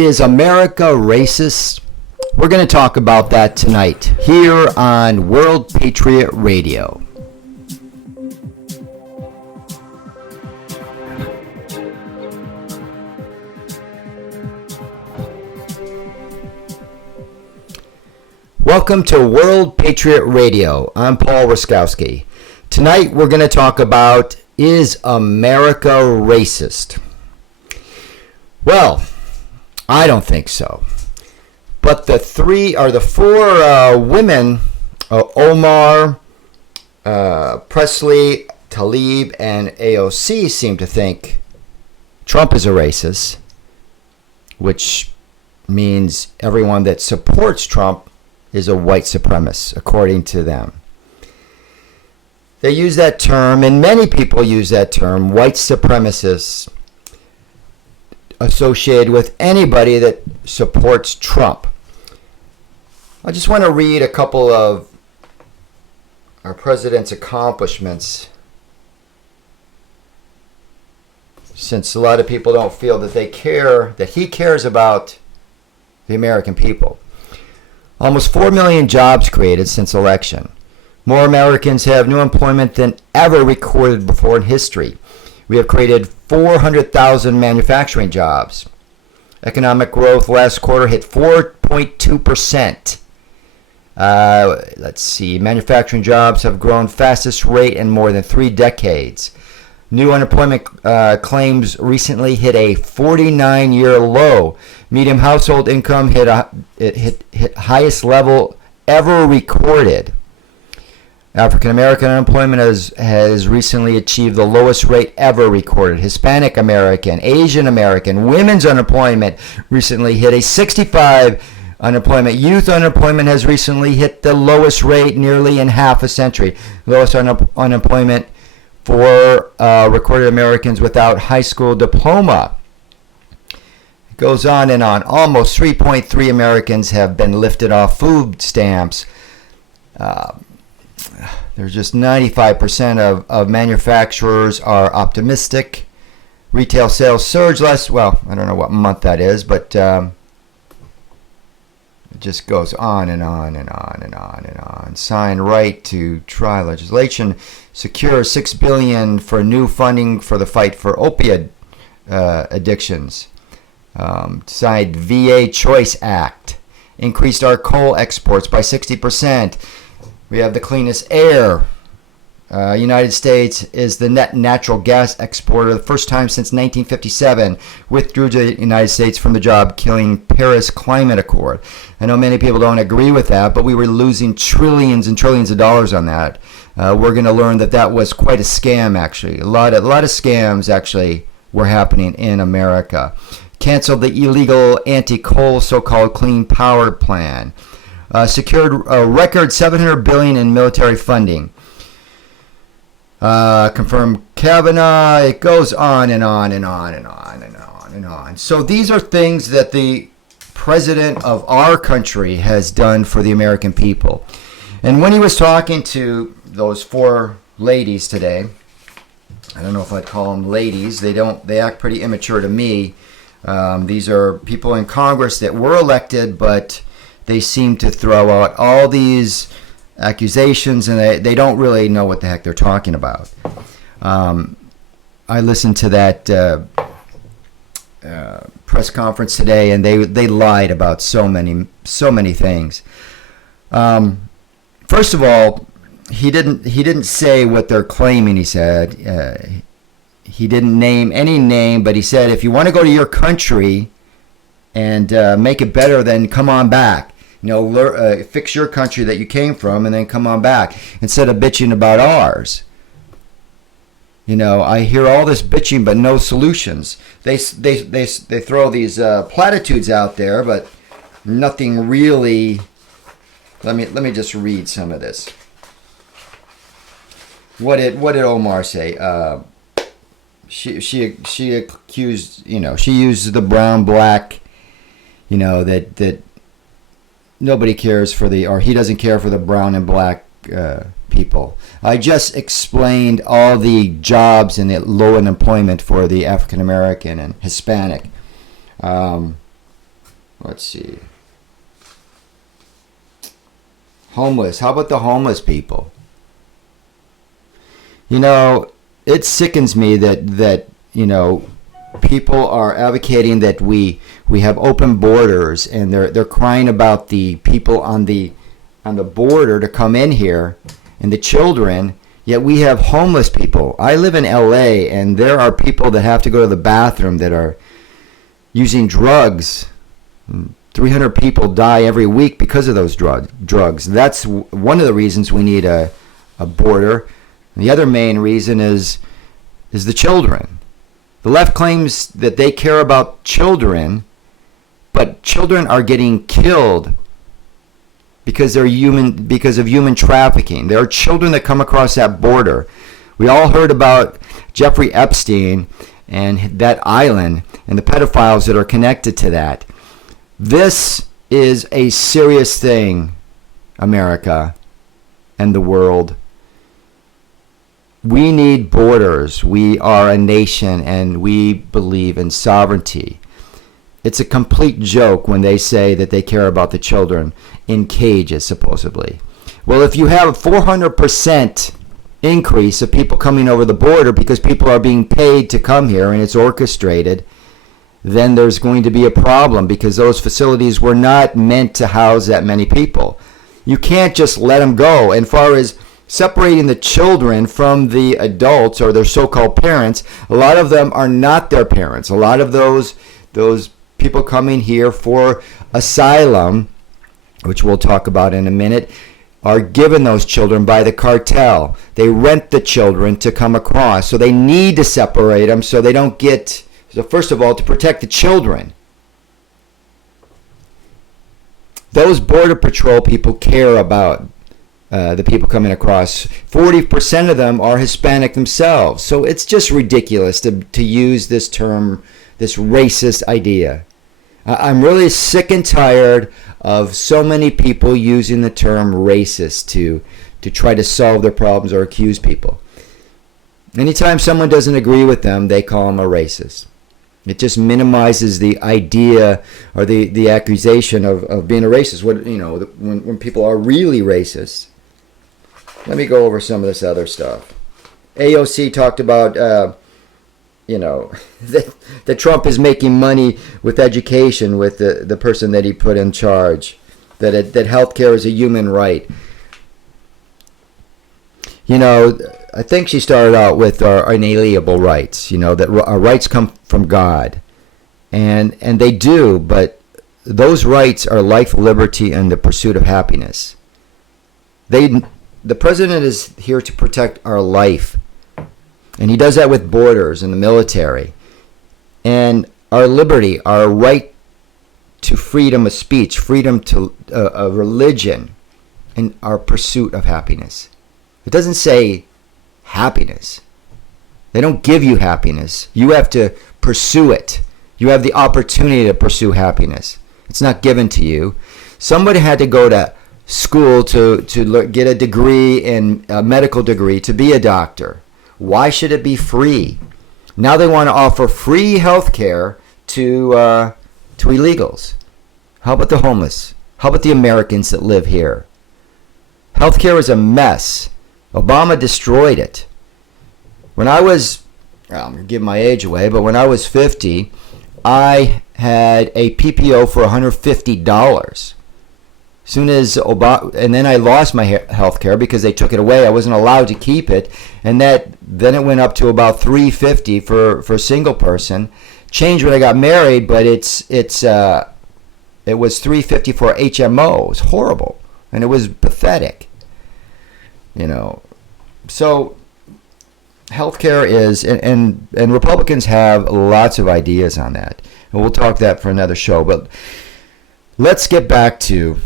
Is America racist? We're going to talk about that tonight here on World Patriot Radio. Welcome to World Patriot Radio. I'm Paul Ruskowski. Tonight we're going to talk about, is America racist? Well, I don't think so. But the four women, Omar, Presley, Tlaib, and AOC seem to think Trump is a racist, which means everyone that supports Trump is a white supremacist, according to them. They use that term, and many people use that term, white supremacists, associated with anybody that supports Trump. I just want to read a couple of our president's accomplishments, since a lot of people don't feel that he cares about the American people. Almost 4 million jobs created since election. More Americans have new employment than ever recorded before in history. We have created 400,000 manufacturing jobs. Economic growth last quarter hit 4.2%. Let's see. Manufacturing jobs have grown fastest rate in more than 3 decades. New unemployment claims recently hit a 49-year low. Median household income hit highest level ever recorded. African American unemployment has recently achieved the lowest rate ever recorded. Hispanic American, Asian American, women's unemployment recently hit a 65 unemployment. Youth unemployment has recently hit the lowest rate nearly in half a century. Lowest unemployment for recorded Americans without high school diploma. It goes on and on. Almost 3.3 Americans have been lifted off food stamps. There's just 95% of manufacturers are optimistic. Retail sales surged I don't know what month that is, but it just goes on and on and on and on and on. Sign right to try legislation. Secure $6 billion for new funding for the fight for opioid addictions. Signed VA Choice Act. Increased our coal exports by 60%. We have the cleanest air. United States is the net natural gas exporter, the first time since 1957. Withdrew the United States from the job-killing Paris Climate Accord. I know many people don't agree with that, but we were losing trillions and trillions of dollars on that. We're going to learn that was quite a scam, actually. A lot of scams actually were happening in America. Canceled the illegal anti-coal so-called Clean Power Plan. Secured a record $700 billion in military funding. Confirmed Kavanaugh. It goes on and on and on and on and on and on. So these are things that the president of our country has done for the American people. And when he was talking to those 4 ladies today, I don't know if I'd call them ladies. They act pretty immature to me. These are people in Congress that were elected, but they seem to throw out all these accusations, and they don't really know what the heck they're talking about. I listened to that press conference today, and they lied about so many things. First of all, he didn't say what they're claiming. He said he didn't name any name, but he said if you want to go to your country and make it better, then come on back. Fix your country that you came from, and then come on back instead of bitching about ours. I hear all this bitching, but no solutions. They throw these platitudes out there, but nothing really. Let me just read some of this. What did Omar say? She accused, she used the brown black, that nobody cares for or he doesn't care for the brown and black people. I just explained all the jobs and the low unemployment for the African American and Hispanic. Let's see. Homeless. How about the homeless people? You know, it sickens me that you know, people are advocating that we have open borders, and they're crying about the people on the border to come in here and the children, yet we have homeless people. I live in LA, and there are people that have to go to the bathroom that are using drugs. 300 people die every week because of those drugs. That's one of the reasons we need a border. The other main reason is the children. The left claims that they care about children, but children are getting killed because of human trafficking. There are children that come across that border. We all heard about Jeffrey Epstein and that island and the pedophiles that are connected to that. This is a serious thing, America and the world. We need borders. We are a nation, and we believe in sovereignty. It's a complete joke when they say that they care about the children in cages, supposedly. Well, if you have a 400% increase of people coming over the border because people are being paid to come here and it's orchestrated, then there's going to be a problem, because those facilities were not meant to house that many people. You can't just let them go. And far as separating the children from the adults or their so-called parents, a lot of them are not their parents. A lot of those people coming here for asylum, which we'll talk about in a minute, are given those children by the cartel. They rent the children to come across. So they need to separate them so they don't get... So first of all, to protect the children. Those Border Patrol people care about the people coming across. 40% of them are Hispanic themselves. So it's just ridiculous to use this term, this racist idea. I'm really sick and tired of so many people using the term racist to try to solve their problems or accuse people. Anytime someone doesn't agree with them, they call them a racist. It just minimizes the idea or the accusation of being a racist. When people are really racist. Let me go over some of this other stuff. AOC talked about, that Trump is making money with education with the person that he put in charge. That healthcare is a human right. I think she started out with our inalienable rights, that our rights come from God. And they do, but those rights are life, liberty, and the pursuit of happiness. The president is here to protect our life. And he does that with borders and the military. And our liberty, our right to freedom of speech, freedom to of religion, and our pursuit of happiness. It doesn't say happiness. They don't give you happiness. You have to pursue it. You have the opportunity to pursue happiness. It's not given to you. Somebody had to go to school to get a degree, a medical degree, to be a doctor. Why should it be free? Now they want to offer free health care to illegals. How about the homeless? How about the Americans that live here? Healthcare is a mess. Obama destroyed it. When I was, I'm going to give my age away, but when I was 50, I had a PPO for $150. Soon as Obama, and then I lost my health care because they took it away. I wasn't allowed to keep it, and then it went up to about $350 for a single person. Changed when I got married, but it was $350 for HMO. It was horrible, and it was pathetic. So healthcare is, and Republicans have lots of ideas on that, and we'll talk that for another show. But let's get back to,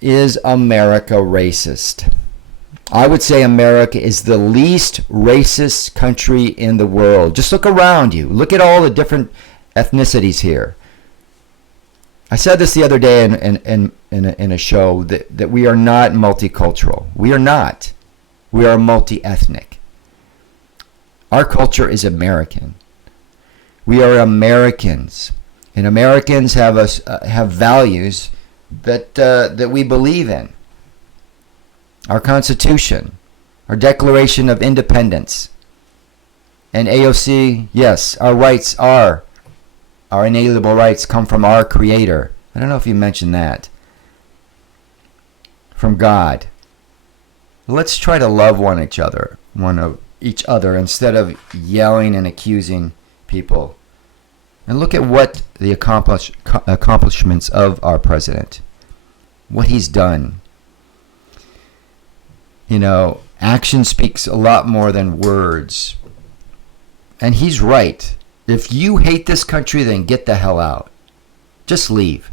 is America racist? I would say America is the least racist country in the world. Just look around you. Look at all the different ethnicities here. I said this the other day in a show that we are not multicultural. We are not. We are multi-ethnic. Our culture is American. We are Americans. And Americans have values that we believe in. Our Constitution, our Declaration of Independence, and AOC, yes, our rights are, our inalienable rights come from our Creator. I don't know if you mentioned that. From God. Let's try to love one each other instead of yelling and accusing people. And look at what the accomplishments of our president, what he's done. You know, action speaks a lot more than words. And he's right. If you hate this country, then get the hell out. Just leave.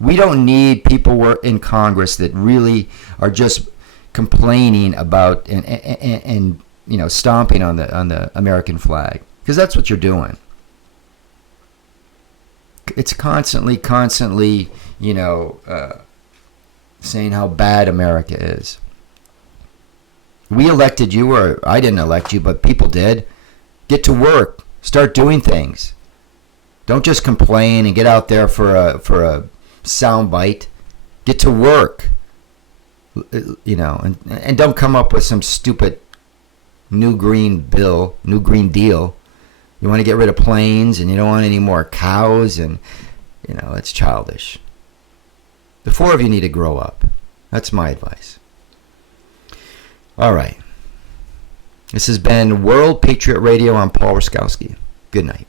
We don't need people in Congress that really are just complaining about and you know, stomping on the American flag, because that's what you're doing. It's constantly, you know, saying how bad America is. We elected you, or I didn't elect you, but people did. Get to work. Start doing things. Don't just complain and get out there for a sound bite. Get to work. You know, and don't come up with some stupid new green deal. You want to get rid of planes, and you don't want any more cows, and you know, it's childish. The four of you need to grow up. That's my advice. All right. This has been World Patriot Radio. I'm Paul Raskowski. Good night.